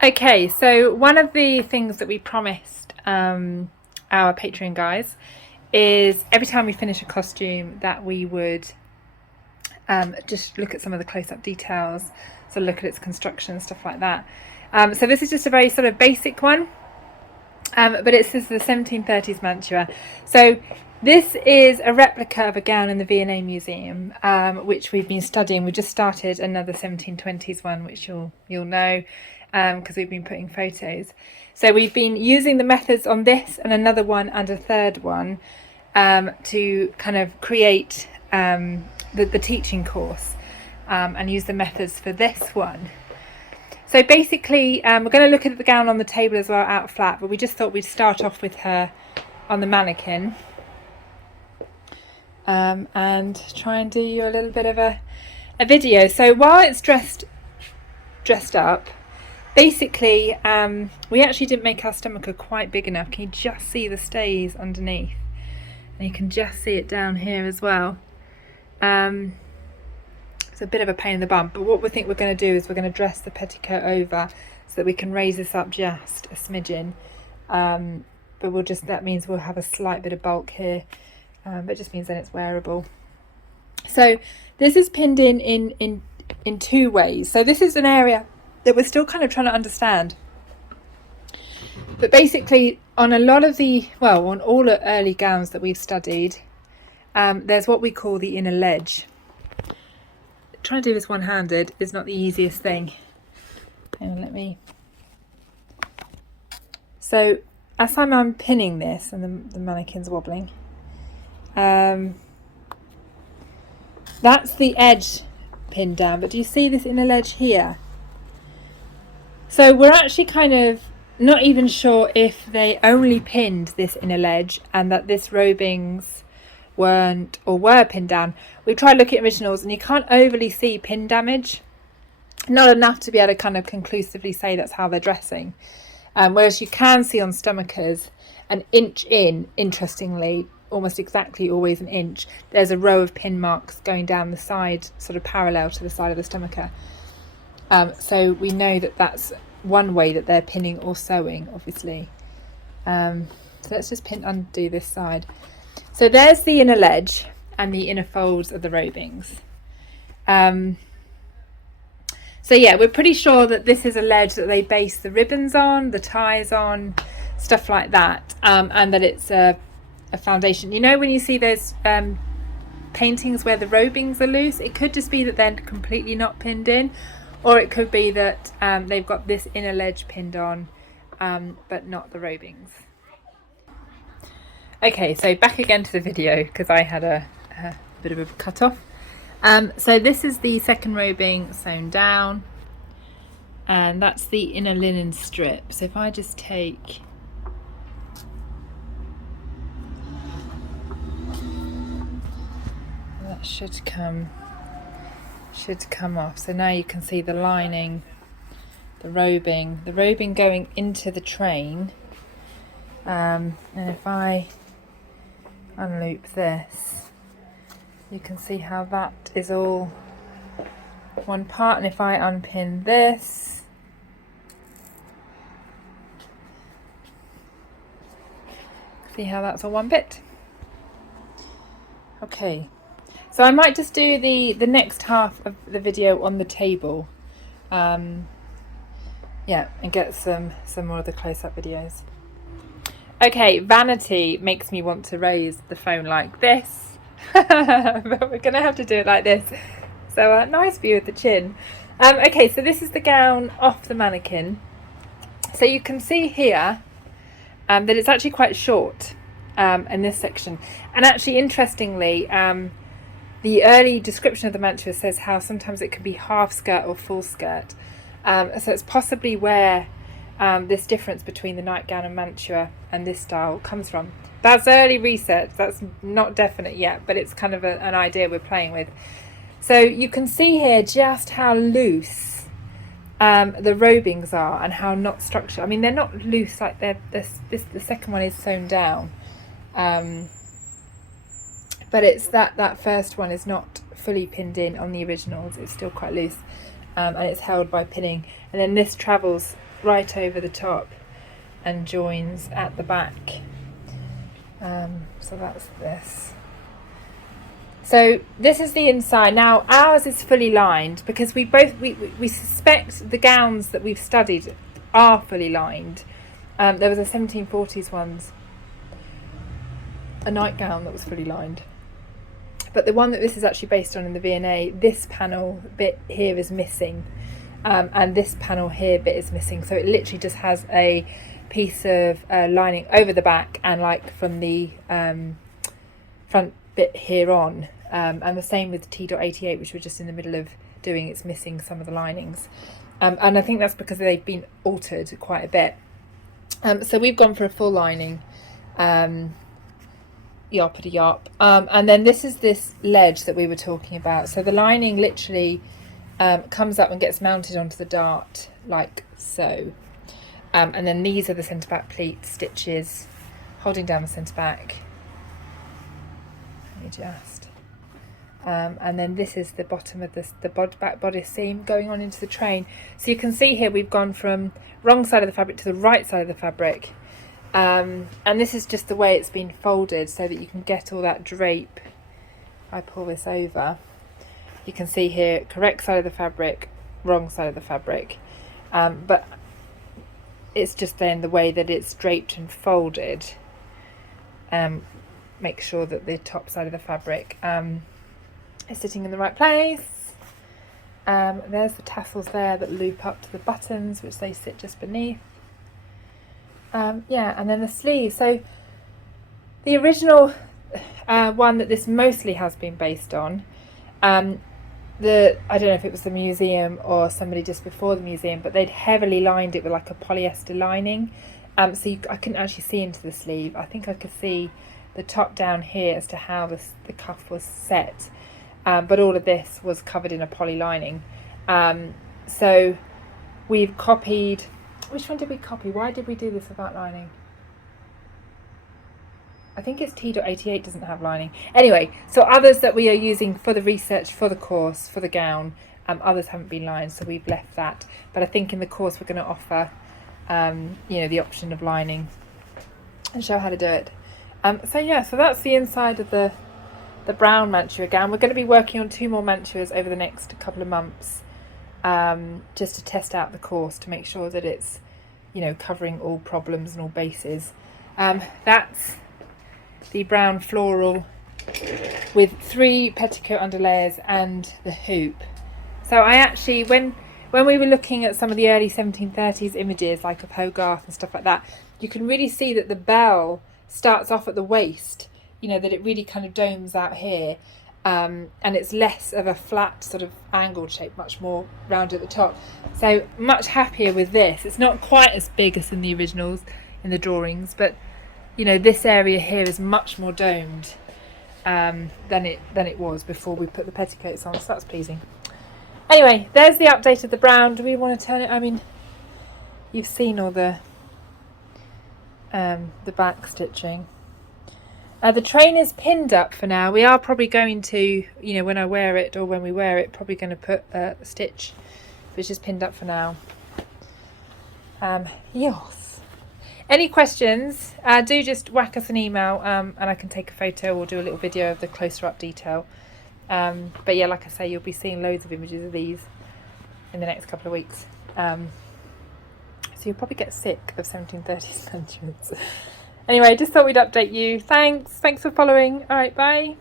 Okay, so one of the things that we promised our Patreon guys is every time we finish a costume that we would just look at some of the close-up details, so look at its construction and stuff like that. So this is just a very sort of basic one, but it says the 1730s Mantua. So this is a replica of a gown in the V&A Museum, which we've been studying. We just started another 1720s one, which you'll know, because we've been putting photos. So we've been using the methods on this and another one and a third one to kind of create the teaching course and use the methods for this one. So basically, we're going to look at the gown on the table as well, out flat, but we just thought we'd start off with her on the mannequin and try and do you a little bit of a video. So while it's dressed up, basically, we actually didn't make our stomacher quite big enough. Can you just see the stays underneath? And you can just see it down here as well. It's a bit of a pain in the bum, but what we think we're going to do is we're going to dress the petticoat over so that we can raise this up just a smidgen. But that means we'll have a slight bit of bulk here, but it just means then it's wearable. So this is pinned in two ways. So this is an area that we're still kind of trying to understand. But basically, on a lot of on all the early gowns that we've studied, there's what we call the inner ledge. Trying to do this one-handed is not the easiest thing. Hang on, So as I'm unpinning this, and the mannequin's wobbling, that's the edge pinned down. But do you see this inner ledge here? So we're actually kind of not even sure if they only pinned this inner ledge and that this robings weren't or were pinned down. We've tried looking at originals and you can't overly see pin damage, not enough to be able to kind of conclusively say that's how they're dressing, whereas you can see on stomachers an inch in, interestingly, almost exactly always an inch, there's a row of pin marks going down the side, sort of parallel to the side of the stomacher. So we know that that's one way that they're pinning or sewing, obviously. So let's just undo this side. So there's the inner ledge and the inner folds of the robings. So yeah, we're pretty sure that this is a ledge that they base the ribbons on, the ties on, stuff like that, and that it's a foundation. You know when you see those paintings where the robings are loose, it could just be that they're completely not pinned in, or it could be that they've got this inner ledge pinned on, but not the robings. Okay, so back again to the video because I had a bit of a cut off. So this is the second robing sewn down, and that's the inner linen strip. So if I just take that, should come off. So now you can see the lining, the robing going into the train. And if I unloop this, you can see how that is all one part, and if I unpin this, see how that's all one bit. Okay, so I might just do the next half of the video on the table, and get some more of the close-up videos. Okay, vanity makes me want to raise the phone like this, but we're gonna have to do it like this. So nice view of the chin. Okay, so this is the gown off the mannequin. So you can see here that it's actually quite short in this section. And actually, interestingly, the early description of the Mantua says how sometimes it can be half skirt or full skirt. So it's possibly where this difference between the nightgown and Mantua and this style comes from. That's early research, that's not definite yet, but it's kind of an idea we're playing with. So you can see here just how loose the robings are and how not structured. I mean, they're not loose like the second one is sewn down, but it's that first one is not fully pinned in on the originals. It's still quite loose, and it's held by pinning, and then this travels right over the top and joins at the back. So that's this. So this is the inside. Now ours is fully lined because we suspect the gowns that we've studied are fully lined. There was a 1740s ones, a nightgown that was fully lined. But the one that this is actually based on in the V&A, this panel bit here is missing. And this panel here bit is missing. So it literally just has a piece of lining over the back and like from the front bit here on. And the same with T.88, which we're just in the middle of doing. It's missing some of the linings. And I think that's because they've been altered quite a bit. So we've gone for a full lining. Yoppity yop. And then this is this ledge that we were talking about. So the lining literally comes up and gets mounted onto the dart like so. And then these are the centre back pleat stitches holding down the centre back. Let me just. And then this is the bottom of the back bodice seam going on into the train. So you can see here we've gone from wrong side of the fabric to the right side of the fabric. And this is just the way it's been folded so that you can get all that drape. If I pull this over, you can see here correct side of the fabric, wrong side of the fabric. But it's just then the way that it's draped and folded. Make sure that the top side of the fabric is sitting in the right place. There's the tassels there that loop up to the buttons, which they sit just beneath. Yeah, and then the sleeve. So the original one that this mostly has been based on, I don't know if it was the museum or somebody just before the museum, but they'd heavily lined it with like a polyester lining. So I couldn't actually see into the sleeve. I think I could see the top down here as to how the cuff was set. But all of this was covered in a poly lining. So we've copied, which one did we copy? Why did we do this without lining? I think it's T.88 doesn't have lining. Anyway, so others that we are using for the research, for the course, for the gown, others haven't been lined, so we've left that. But I think in the course we're going to offer, the option of lining and show how to do it. So yeah, so that's the inside of the brown Mantua gown. We're going to be working on 2 more Mantuas over the next couple of months, just to test out the course to make sure that it's, covering all problems and all bases. That's the brown floral with 3 petticoat underlayers and the hoop. So I actually, when we were looking at some of the early 1730s images, like of Hogarth and stuff like that, you can really see that the bell starts off at the waist, that it really kind of domes out here, and it's less of a flat sort of angled shape, much more round at the top. So much happier with this. It's not quite as big as in the originals in the drawings, but this area here is much more domed than it was before we put the petticoats on, so that's pleasing. Anyway, there's the update of the brown. Do we want to turn it? I mean, you've seen all the back stitching. The train is pinned up for now. We are probably going to, when I wear it or when we wear it, probably going to put a stitch, which is pinned up for now. Yes. Any questions, do just whack us an email, and I can take a photo or do a little video of the closer up detail. But yeah, like I say, you'll be seeing loads of images of these in the next couple of weeks. So you'll probably get sick of 1730s Mantuas. Anyway, just thought we'd update you. Thanks for following. All right, bye.